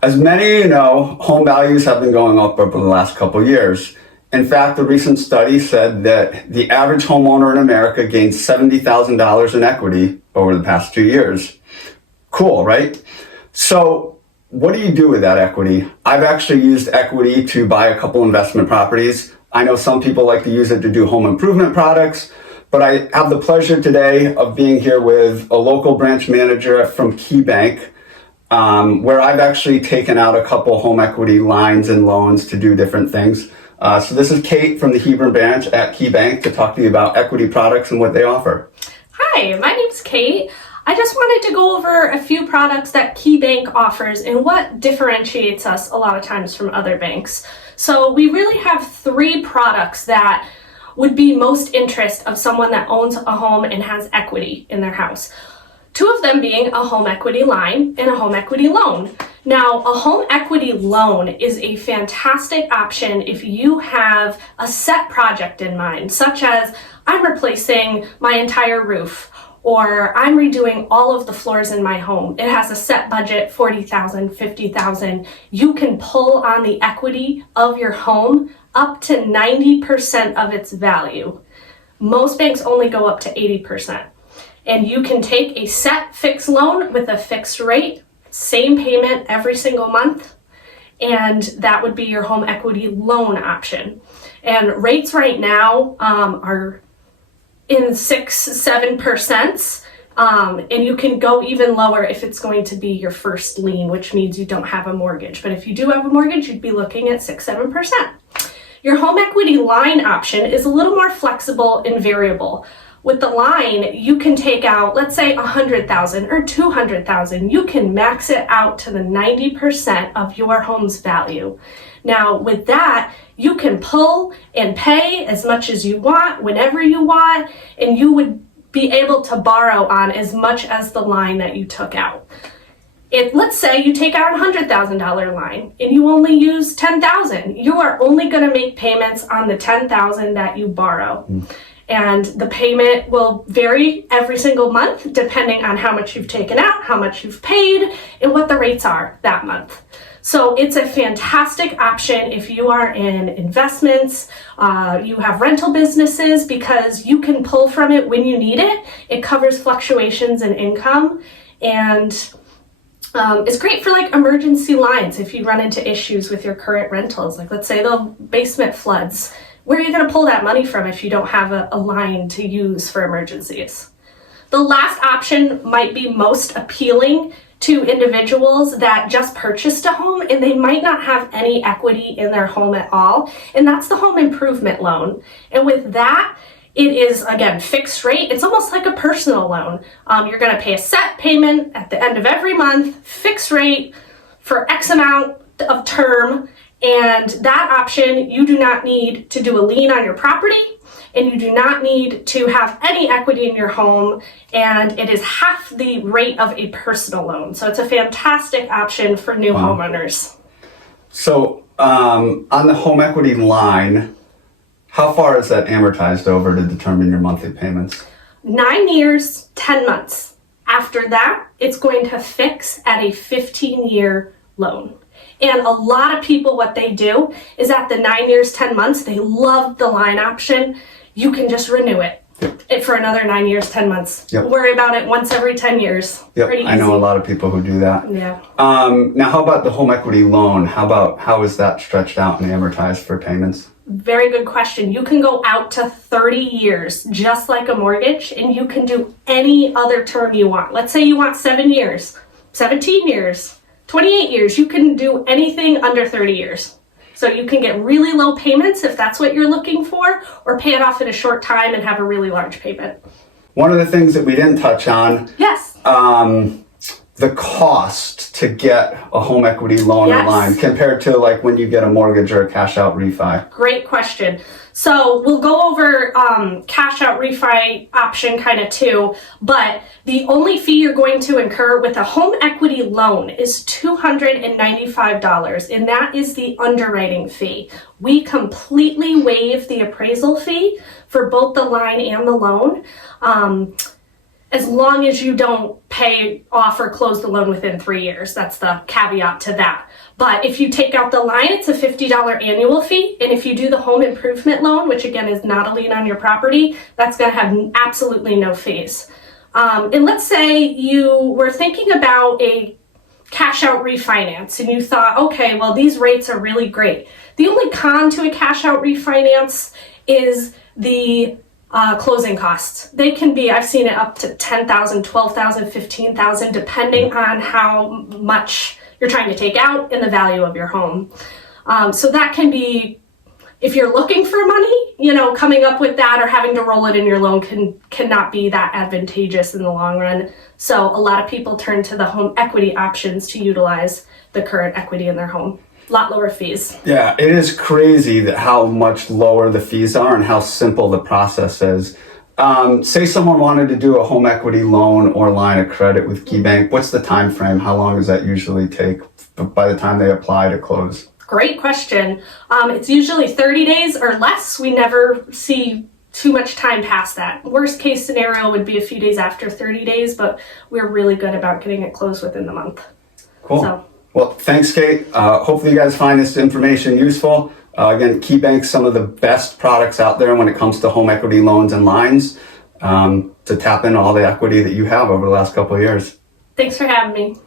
As many of you know, home values have been going up over the last couple of years. In fact, a recent study said that the average homeowner in America gained $70,000 in equity over the past 2 years. Cool, right? So what do you do with that equity? I've actually used equity to buy a couple investment properties. I know some people like to use it to do home improvement products, but I have the pleasure today of being here with a local branch manager from Keybank, where I've actually taken out a couple home equity lines and loans to do different things. So this is Kate from the Hebron branch at Keybank to talk to you about equity products and what they offer. Hi, my name's Kate. I just wanted to go over a few products that Keybank offers and what differentiates us a lot of times from other banks. So we really have 3 products that would be most interest of someone that owns a home and has equity in their house. 2 of them being a home equity line and a home equity loan. Now, a home equity loan is a fantastic option if you have a set project in mind, such as I'm replacing my entire roof, or I'm redoing all of the floors in my home. It has a set budget, $40,000, $50,000. You can pull on the equity of your home up to 90% of its value. Most banks only go up to 80%. And you can take a set fixed loan with a fixed rate, same payment every single month, and that would be your home equity loan option. And rates right now are in 6-7%, and you can go even lower if it's going to be your first lien, which means you don't have a mortgage. But if you do have a mortgage, you'd be looking at 6-7%. Your home equity line option is a little more flexible and variable. With the line, you can take out, let's say, $100,000 or $200,000. You can max it out to the 90% of your home's value. Now, with that, you can pull and pay as much as you want, whenever you want, and you would be able to borrow on as much as the line that you took out. If, let's say, you take out a $100,000 line and you only use $10,000, you are only going to make payments on the $10,000 that you borrow. And the payment will vary every single month depending on how much you've taken out, how much you've paid, and what the rates are that month. So it's a fantastic option if you are in investments, you have rental businesses, because you can pull from it when you need it. It covers fluctuations in income, and it's great for like emergency lines if you run into issues with your current rentals. Like, let's say the basement floods. Where are you going to pull that money from if you don't have a line to use for emergencies? The last option might be most appealing to individuals that just purchased a home and they might not have any equity in their home at all, and that's the home improvement loan. And with that, it is, again, fixed rate. It's almost like a personal loan. You're going to pay a set payment at the end of every month, fixed rate for X amount of term. And that option, you do not need to do a lien on your property, and you do not need to have any equity in your home, and it is half the rate of a personal loan. So it's a fantastic option for new homeowners. So on the home equity line, how far is that amortized over to determine your monthly payments? 9 years, 10 months. After that, it's going to fix at a 15-year loan. And a lot of people, what they do is at the 9 years, 10 months, they love the line option. You can just renew it for another 9 years, 10 months. Worry about it once every 10 years. Pretty easy. I know a lot of people who do that. Yeah. Now, how about the home equity loan? How is that stretched out and amortized for payments? Very good question. You can go out to 30 years, just like a mortgage, and you can do any other term you want. Let's say you want 7 years, 17 years. 28 years, you can do anything under 30 years. So you can get really low payments if that's what you're looking for, or pay it off in a short time and have a really large payment. One of the things that we didn't touch on, yes, the cost to get a home equity loan or line compared to like when you get a mortgage or a cash out refi. Great question. So we'll go over cash out refi option kind of too, but the only fee you're going to incur with a home equity loan is $295, and that is the underwriting fee. We completely waive the appraisal fee for both the line and the loan. as long as you don't pay off or close the loan within 3 years. That's the caveat to that. But if you take out the line, it's a $50 annual fee. And if you do the home improvement loan, which again is not a lien on your property, that's going to have absolutely no fees. And let's say you were thinking about a cash out refinance and you thought, okay, well, these rates are really great. The only con to a cash out refinance is the closing costs. They can be, I've seen it up to $10,000, $12,000, $15,000, depending on how much you're trying to take out and the value of your home. So that can be, if you're looking for money, coming up with that or having to roll it in your loan cannot be that advantageous in the long run. So a lot of people turn to the home equity options to utilize the current equity in their home. A lot lower fees. Yeah, it is crazy that how much lower the fees are and how simple the process is. Say someone wanted to do a home equity loan or line of credit with Keybank. What's the time frame? How long does that usually take by the time they apply to close? Great question. It's usually 30 days or less. We never see too much time past that. Worst case scenario would be a few days after 30 days, but we're really good about getting it closed within the month. Cool. Well, thanks, Kate. Hopefully you guys find this information useful. Again, Keybank's some of the best products out there when it comes to home equity loans and lines to tap into all the equity that you have over the last couple of years. Thanks for having me.